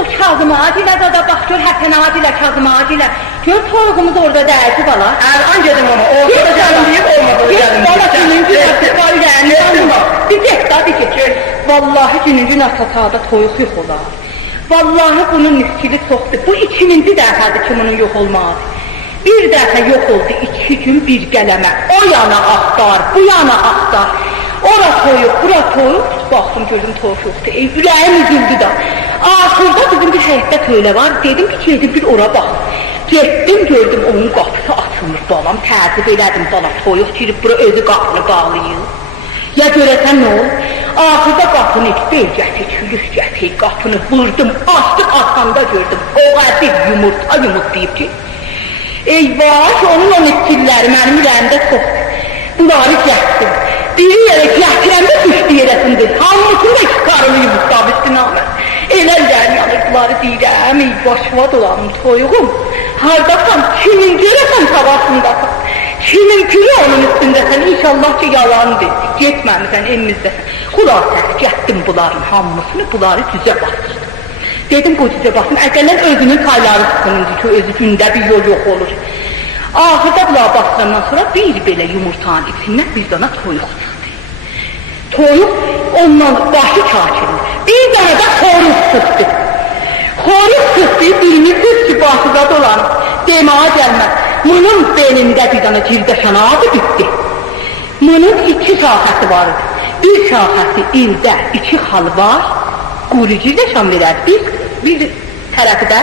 o Kazım Ağa dilə dada, bax gör Həsən Ağa dilə, Kazım Ağa dilə. Gör toyuğumuz orada dəydi bala. Əl'an gedim ona, ortada gəlim deyib olmadı. Get bala günün gün atı ürəyini. Bir get da, bir get. Vallahi günün gün atasağda toyuq yox olar. Vallahi bunun miskili çoxdur. Bu 2000-ci dəfədir ki, bunun yox olmaz. Bir dəfə yox oldu, 2 gün bir qələmə. O yana axtar, bu yana axtar. Ora toyuq, bura toyuq. Baxdım, gördüm toyuq yoxdur. Ürəyim üzüldü da. Axırda bizim bir həyətdə töylə var. Dedim ki, gedim bir ora bax. Getdim, gördüm onun qapısı açılır balam. Təzib elədim bala, toyuq girib bura özü qapını bağlayır. Ya görəsən nə olur? Axırda qapını bölgəti, külük gəti, qapını vurdum, açdım, atanda gördüm. O qədir yumurta yumurtlayıb ki. Eyvah, onun o netkilləri mənim ürəyimdə çoxdur. Bunları gətirdim. Biri yerə gətirəndə düşdü yerəsindir. Hamısını da qarını yumurtladı üstünə alır. Elə ürəyim yanır, bunları deyirəm, ey başıma dolanım toyuğum. Haradasan, kimin görəsən tavasındasan. Kimin külü onun üstündəsən, inşallah ki yalandır. Getməmisən, emmizdesən. Xülasəsi getdim bunların hamısını, bunları düzə basdım. Dedim bu düzə basım, əqələn özünün tayları sıxınındır ki, özü gündə bir yol yox olur. Ahırda bunları bastırandan sonra bir belə yumurtanın içindən bir dana toyuq çıxdı. Toyuq ondan başı çakilir. Bir dana da xoruz sıxdı. Xoruz sıxdı, birini qız ki başıda dolanır. Deməyə gəlməz. Bunun belində bir dana cildə şanağı bitdi. Bunun 2 şahəsi vardı. Bir şahəsi ildə 2 xal var. Quru cildə şan verərdi. Bir tərəfi də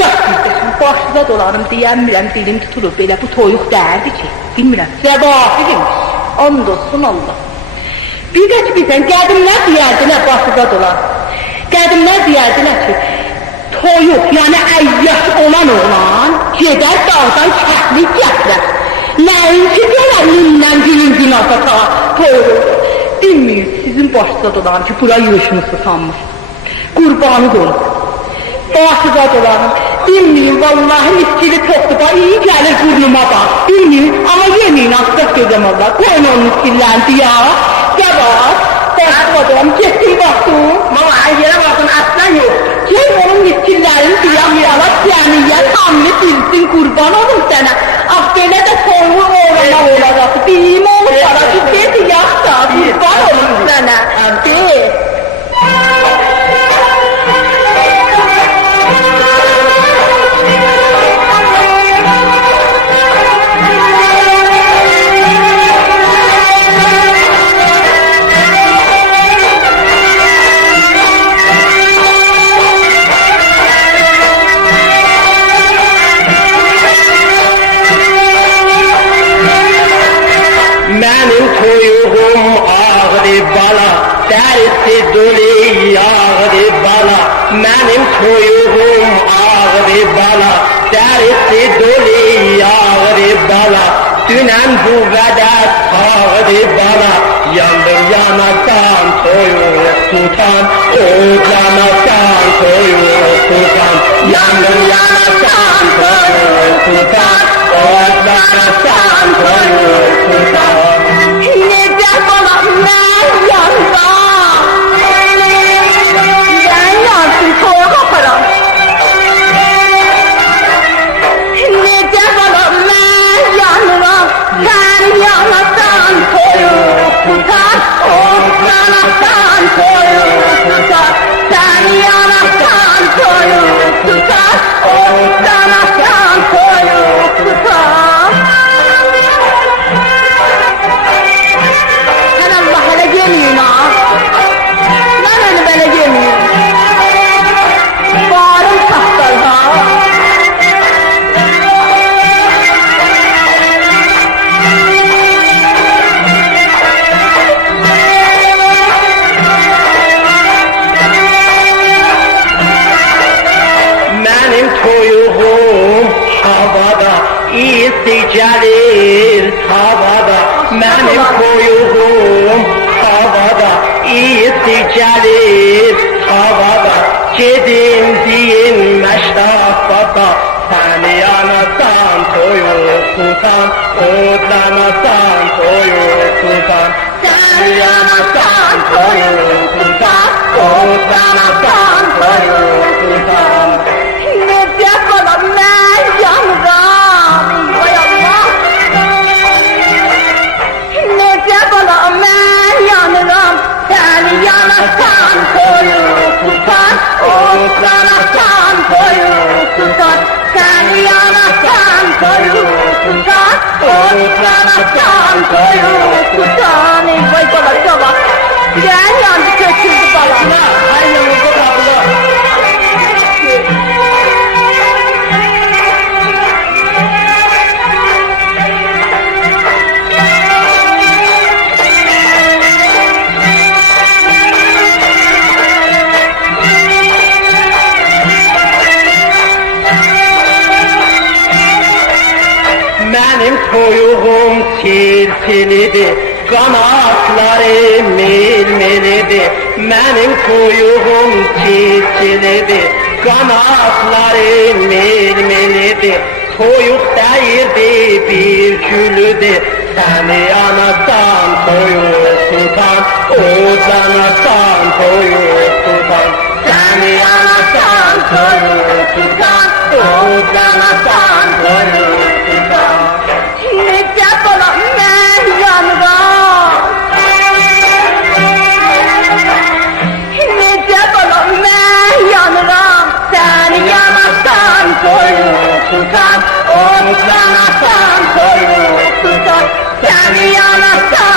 yaş cildə şan. Başıda dolanım deyəmirəm, dilim tutulur. Belə bu toyuq dərdi ki, bilmirəm. Zəbahı demiş. And olsun Allah. Bir də ki, bilsən, qədimlər deyərdilər başıda dolan. Qədimlər deyərdilər ki, toyuq, yəni əyyaş olan gedər dağdan kəhlik gətirər. Nəinki gələr mindən gün atata toyuq. Bilməyir, sizin başıda dolanım ki, bura yürüşünüzü sanmış. Qurbanı dolur. Başıda dolanım. Bilməyir, vallahi miskili toxdur, iyi gəlir burnuma bax. Bilməyir, amma yeməyin asılıq gözəm Allah. Qoyun onun miskilləndi ya. Gəbaz, başıda dolanım, getdim baxdım. Mama, yerə baxın, aslan yox. Gel onun miskillerini diyamıyala cəmiyyət hamile bilsin, qurban olun sənə. Ah, belə də soğuğu oğlana olacaq. Deyim olur sana ki, dedi yaxsa, qurban olun sənə. Deyil. Mənim toyuğum ağrı bala, dərsi dolu yağrı bala. Mənim toyuğum ağrı bala, dərsi dolu yağrı bala. Dünən bu vədət ağrı bala, yandır yanasan toyuq tutan, odlanasan toyuq tutan. Yandır yanasan toyuq tutan, odlanasan toyuq tutan. Necə balam mən yandım. Ben yansın toyuq aparam. Necə balam mən yanıram. Sen yanasan toyuq tutar, odlanasan toyuq tutar. Sen yanasan toyuq tutar, odlanasan toyuq tutar. Sen Allah hele gelmeyin ha. Ben öyle böyle gelmeyeyim. Bağrım çatlar ha. Mənim toyuğum havada, isi gəlir havada. Mənim toyuğum havada, isi gəlir havada. Gedim deyin məşrafata, səni yanasan toyuq tutan, odlanasan toyuq tutan. Səni yanasan toyuq tutan, odlanasan toyuq Utanarsan toyuq tutar, səni yanarsan toyuq tutar. Utanarsan toyuq tutar. Vay bala baba, ürəyin yandı köçürdü bala. Aynen bu kapıda. Benim toyuğum silsilidir, kanatları milmilidir. Benim toyuğum silsilidir, kanatları milmilidir. Toyuq değirdi bir külüdür, seni anasan toyuq tutan. Uzanasan toyuq tutan, seni anasan toyuq tutan. Uzanasan toyuq tutan. Necə bala mən yanıram, necə bala mən yanıram. Səni yanarsan toyuq tutar, utanarsan toyuq tutar. Səni yanarsan